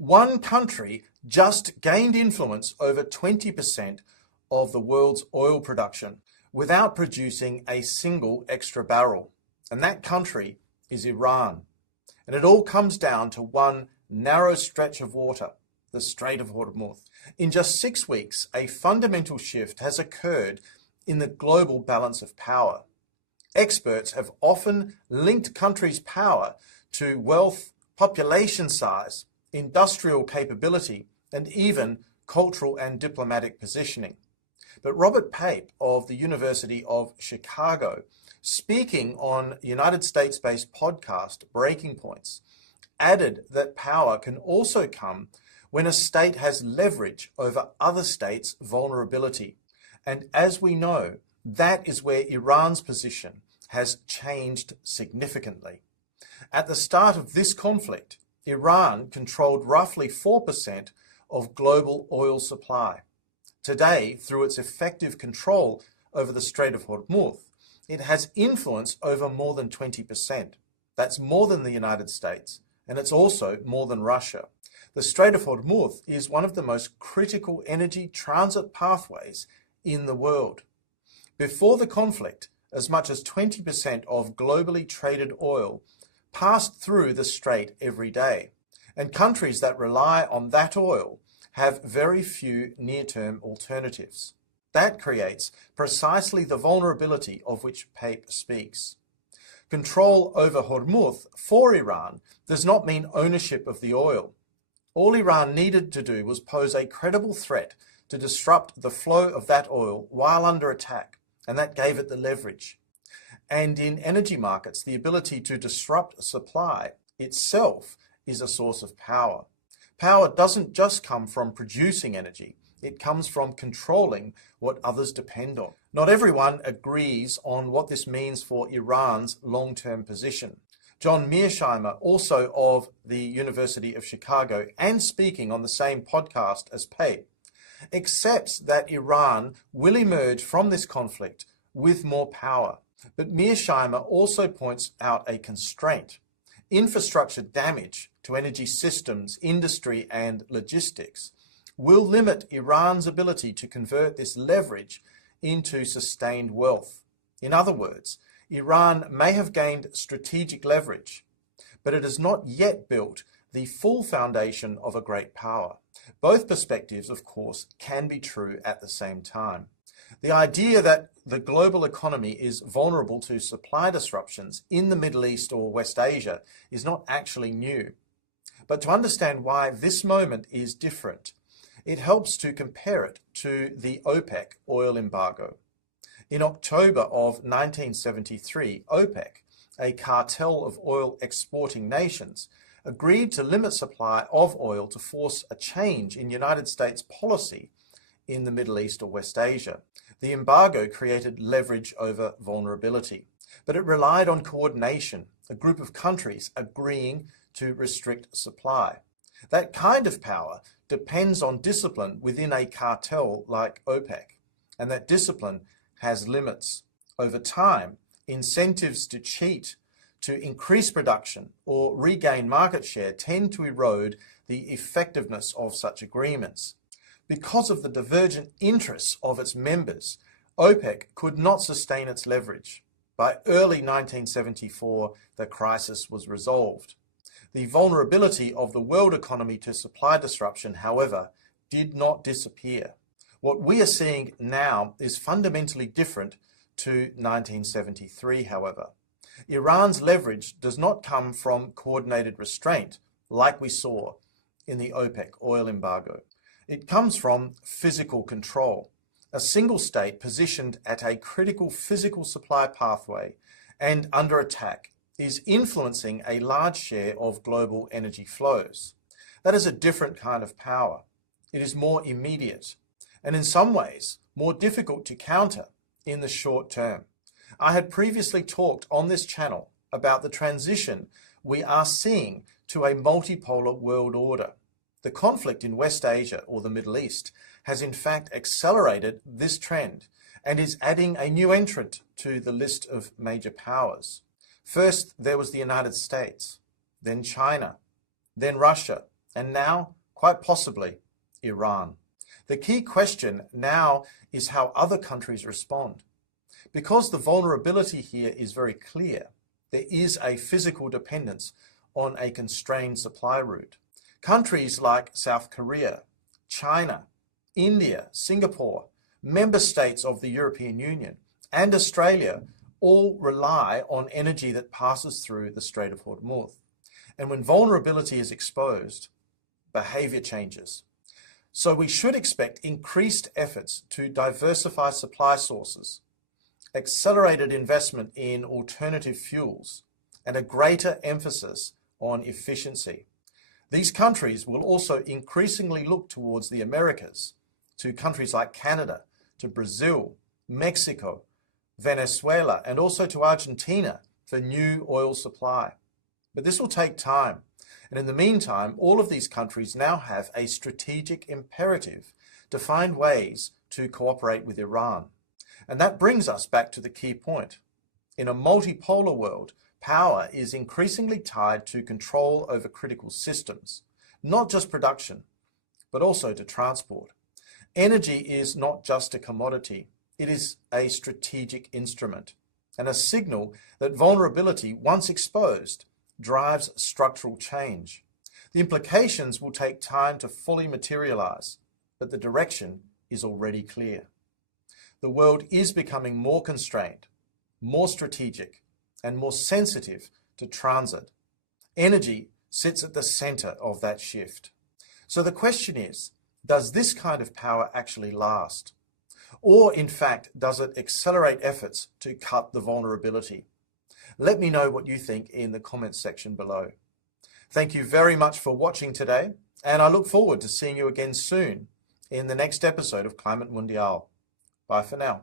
One country just gained influence over 20% of the world's oil production without producing a single extra barrel. And that country is Iran. And it all comes down to one narrow stretch of water, the Strait of Hormuz. In just 6 weeks, a fundamental shift has occurred in the global balance of power. Experts have often linked countries' power to wealth, population size, industrial capability, and even cultural and diplomatic positioning. But Robert Pape of the University of Chicago, speaking on United States-based podcast Breaking Points, added that power can also come when a state has leverage over other states' vulnerability. And as we know, that is where Iran's position has changed significantly. At the start of this conflict, Iran controlled roughly 4% of global oil supply. Today, through its effective control over the Strait of Hormuz, it has influence over more than 20%. That's more than the United States, and it's also more than Russia. The Strait of Hormuz is one of the most critical energy transit pathways in the world. Before the conflict, as much as 20% of globally traded oil passed through the strait every day, and countries that rely on that oil have very few near-term alternatives. That creates precisely the vulnerability of which Pape speaks. Control over Hormuz for Iran does not mean ownership of the oil. All Iran needed to do was pose a credible threat to disrupt the flow of that oil while under attack, and that gave it the leverage. And in energy markets, the ability to disrupt supply itself is a source of power. Power doesn't just come from producing energy, it comes from controlling what others depend on. Not everyone agrees on what this means for Iran's long-term position. John Mearsheimer, also of the University of Chicago and speaking on the same podcast as Pape, accepts that Iran will emerge from this conflict with more power. But Mearsheimer also points out a constraint. Infrastructure damage to energy systems, industry, and logistics will limit Iran's ability to convert this leverage into sustained wealth. In other words, Iran may have gained strategic leverage, but it has not yet built the full foundation of a great power. Both perspectives, of course, can be true at the same time. The idea that the global economy is vulnerable to supply disruptions in the Middle East or West Asia is not actually new. But to understand why this moment is different, it helps to compare it to the OPEC oil embargo. In October of 1973, OPEC, a cartel of oil exporting nations, agreed to limit supply of oil to force a change in United States policy in the Middle East or West Asia. The embargo created leverage over vulnerability, but it relied on coordination, a group of countries agreeing to restrict supply. That kind of power depends on discipline within a cartel like OPEC, and that discipline has limits. Over time, incentives to cheat, to increase production, or regain market share tend to erode the effectiveness of such agreements. Because of the divergent interests of its members, OPEC could not sustain its leverage. By early 1974, the crisis was resolved. The vulnerability of the world economy to supply disruption, however, did not disappear. What we are seeing now is fundamentally different to 1973, however. Iran's leverage does not come from coordinated restraint, like we saw in the OPEC oil embargo. It comes from physical control. A single state positioned at a critical physical supply pathway and under attack is influencing a large share of global energy flows. That is a different kind of power. It is more immediate and in some ways more difficult to counter in the short term. I had previously talked on this channel about the transition we are seeing to a multipolar world order. The conflict in West Asia or the Middle East has in fact accelerated this trend and is adding a new entrant to the list of major powers. First, there was the United States, then China, then Russia, and now, quite possibly, Iran. The key question now is how other countries respond. Because the vulnerability here is very clear, there is a physical dependence on a constrained supply route. Countries like South Korea, China, India, Singapore, member states of the European Union, and Australia all rely on energy that passes through the Strait of Hormuz. And when vulnerability is exposed, behavior changes. So we should expect increased efforts to diversify supply sources, accelerated investment in alternative fuels, and a greater emphasis on efficiency. These countries will also increasingly look towards the Americas, to countries like Canada, to Brazil, Mexico, Venezuela, and also to Argentina for new oil supply. But this will take time. And in the meantime, all of these countries now have a strategic imperative to find ways to cooperate with Iran. And that brings us back to the key point. In a multipolar world, power is increasingly tied to control over critical systems, not just production, but also to transport. Energy is not just a commodity, it is a strategic instrument and a signal that vulnerability, once exposed, drives structural change. The implications will take time to fully materialize, but the direction is already clear. The world is becoming more constrained, more strategic, and more sensitive to transit. Energy sits at the center of that shift. So the question is, does this kind of power actually last? Or, in fact, does it accelerate efforts to cut the vulnerability? Let me know what you think in the comments section below. Thank you very much for watching today, and I look forward to seeing you again soon in the next episode of Climate Mundial. Bye for now.